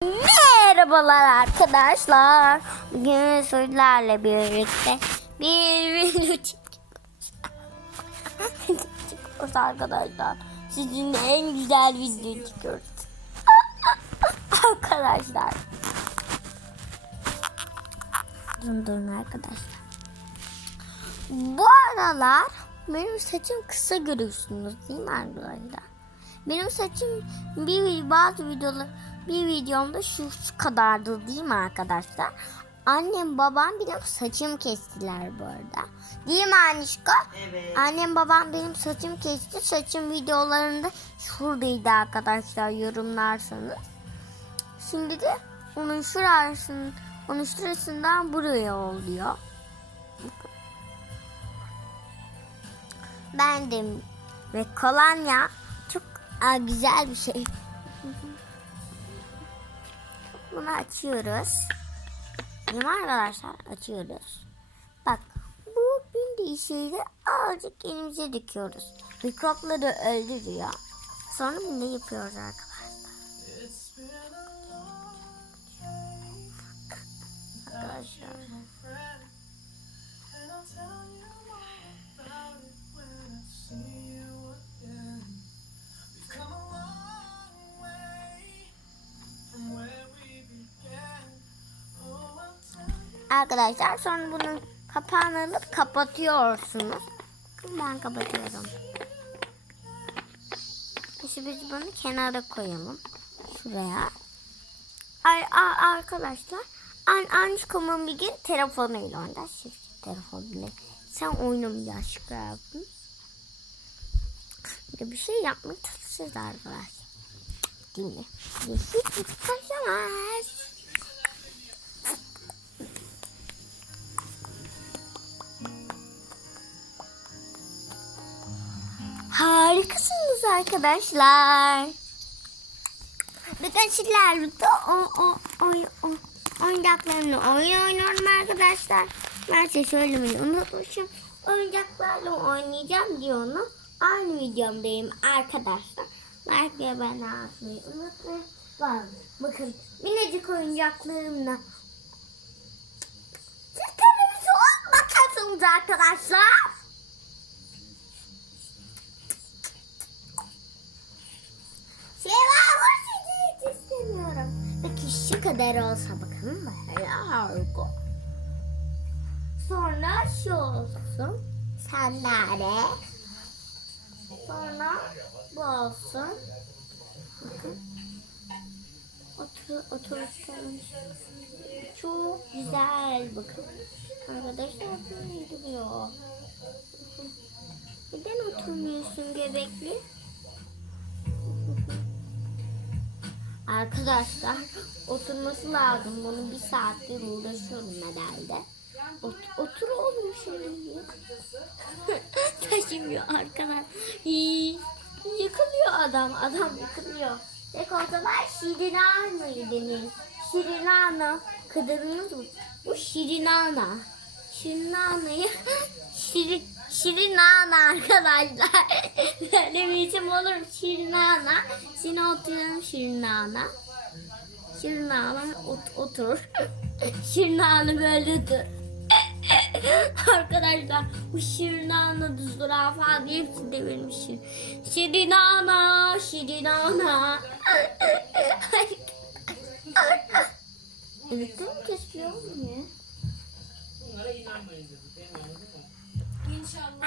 Merhabalar arkadaşlar. Bugün sizlerle birlikte bir video çekiyoruz. arkadaşlar. Sizinle en güzel video çekiyoruz. arkadaşlar. Durun durun arkadaşlar. Bu aralar benim saçım kısa görüyorsunuz değil mi arkadaşlar? Benim saçım bir bazı videolar bir videomda şu, kadardı değil mi arkadaşlar? Annem babam benim saçım kestiler bu arada. Değil mi Anişko? Evet. Annem babam benim saçım kesti. Saçım videolarında şuradaydı arkadaşlar yorumlarsanız. Şimdi de onun şurasının onun şurasından buraya oluyor. Ben de ve kolonya çok güzel bir şey. Bunu açıyoruz. Değil mi arkadaşlar? Açıyoruz. Bak bu bindiği şeyi azıcık elimize döküyoruz. Mikropları öldürüyor. Sonra bunu yapıyoruz. Arkadaşlar. Arkadaşlar sonra bunun kapağını alıp kapatıyorsunuz. Ben kapatıyorum. Şimdi biz bunu kenara koyalım. Şuraya. Ay, a- arkadaşlar an Anşkom'un bir gün telefonuyla oynar. Şirket telefonuyla. Sen oynamayacaksın yaptın. Bir şey yapmaya çalışacağız arkadaşlar. Değil mi? Yeşil arkadaşlar. Bakın sizler burada o, o, oy, o, oyuncaklarımla oyun oynuyorum arkadaşlar. Ben size söylemeyi unutmuşum. Oyuncaklarla oynayacağım diye. Aynı videomdayım arkadaşlar. Like ve abone olmayı unutmayın. Bakın minicik oyuncaklarımla. Siz televizyon bakarsınız arkadaşlar. Şey var sizi hiç istemiyorum. Peki şu kadar olsa bakın böyle harika. Sonra şu olsun. Sandalye. Sonra bu olsun. Otur, oturursanız. Çok güzel bakın. Arkadaşlar böyle duruyor. Neden oturmuyorsun göbekli? Arkadaşlar oturması lazım. Bunu bir saattir uğraşıyorum herhalde. Ot- otur oğlum şöyle. Taşımıyor arkadan. Hii, Yıkılıyor adam. Adam yıkılıyor. Tek ortalar Şirinana'yı deneyin. Şirinana. Kıdırınız mı? Bu Şirinana. Şirinana'yı Şirin, Şirinana arkadaşlar. Böyle bir isim olur mu? Şirinana. Şimdi oturuyorum Şirinana. Şirinana ot, otur. Şirinana böyle dur. Arkadaşlar bu Şirinana zürafa diye hepsi devirmişim. Şirinana, Şirinana. Evet mi kesiyor mu?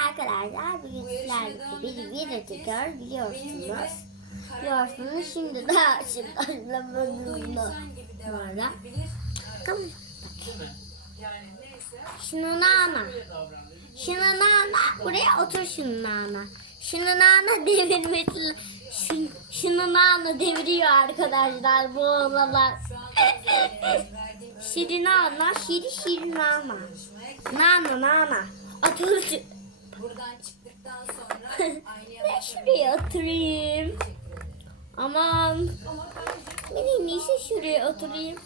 Arkadaşlar bugün sizlerle bir video çekiyor biliyorsunuz. Biliyorsunuz şimdi de açıklamadığımda burada. Bakın. Şunu nana. Şunu nana. Buraya otur şunu nana. Şunu nana devirmesi. Şunu, şunu nana deviriyor arkadaşlar bu oğlalar. Şirin nana. Şiri şirin nana. Nana nana. Otur. Buradan çıktıktan sonra aynaya Ben şuraya oturayım. Aman. Ben en iyisi şuraya oturayım.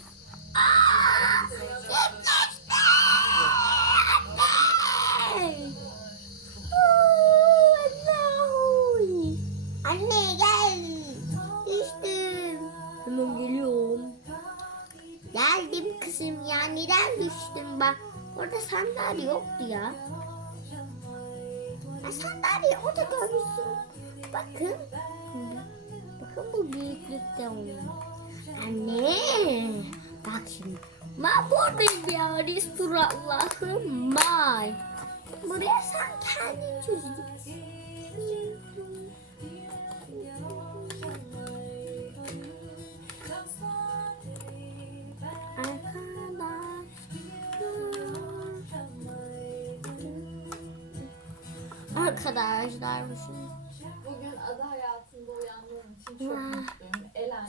Anne. Gel. Düştüm. Hemen geliyorum. merdivenlerden düştüm bak. Orada sandalye yoktu ya. Ha, sandalye o da görmüşsün. Bakın. Bu büyüklükte oynuyor. Anne. Bak şimdi. Ben buradayım ya Resulallah'ım var. Buraya sen kendin çözdün. Arkadaşlar bu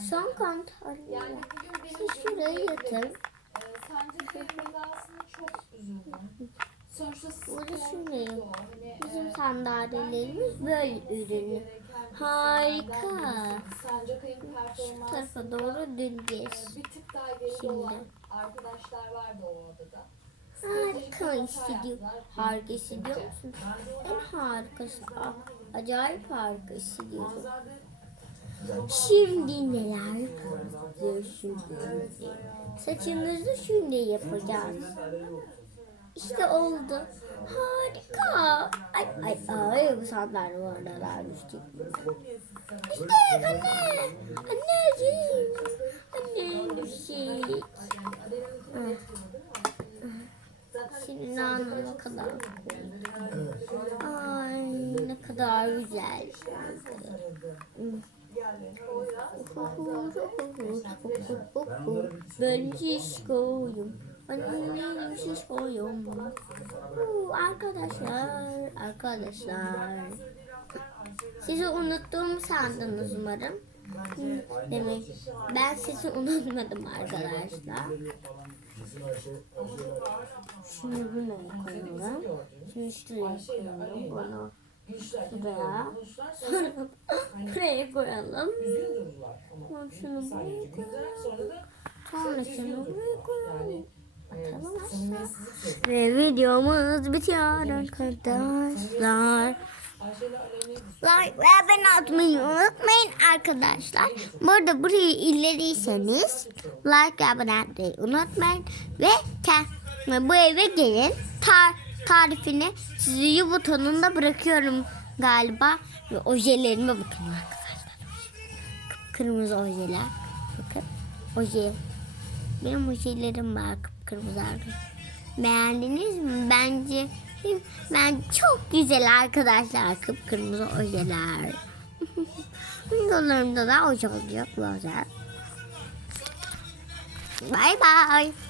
Son kontrol. Yani Siz şuraya yatın. Sonuçta Burada şuraya. Hani, Bizim e, sandalyelerimiz böyle gereken Harika. Şu tarafa doğru döneceğiz. daha geride Şimdi. olan arkadaşlar vardı o odada. Harika hissediyor. Harika hissediyor musun? En harikası. Ah, Acayip harika hissediyorum. Şimdi neler yapıyorsunuz? Saçınızı şimdi yapacağız. İşte oldu. Harika. Ay ay ay bu sandalye düştü. İşte anne. Anneciğim. Anne düşecek. Şimdi ne kadar Ay ne kadar güzel. Ben şişkoyum. Ben şişkoyum. Huu, Arkadaşlar, arkadaşlar. Sizi unuttuğumu sandınız umarım. Demek ben sizi unutmadım arkadaşlar. Şimdi bunu koyalım. Şimdi şuraya koyalım. Bunu şuraya. Sonra buraya koyalım. Sonra şunu buraya koyalım. Sonra şunu buraya koyalım. Bakalım aşağı. Ve videomuz bitiyor arkadaşlar. Like ve abone olmayı unutmayın arkadaşlar. Bu arada burayı ileriyseniz like ve abone olmayı unutmayın. Ve bu eve gelin. Tar tarifini sizi butonunda bırakıyorum galiba. Ve ojelerime bakın arkadaşlar. Kırmızı ojeler. Bakın oje. Benim ojelerim var kıpkırmızı arkadaşlar. Beğendiniz mi? Bence ben çok güzel arkadaşlar kıpkırmızı ojeler. Videolarımda da oje olacak bazen. Bye bye.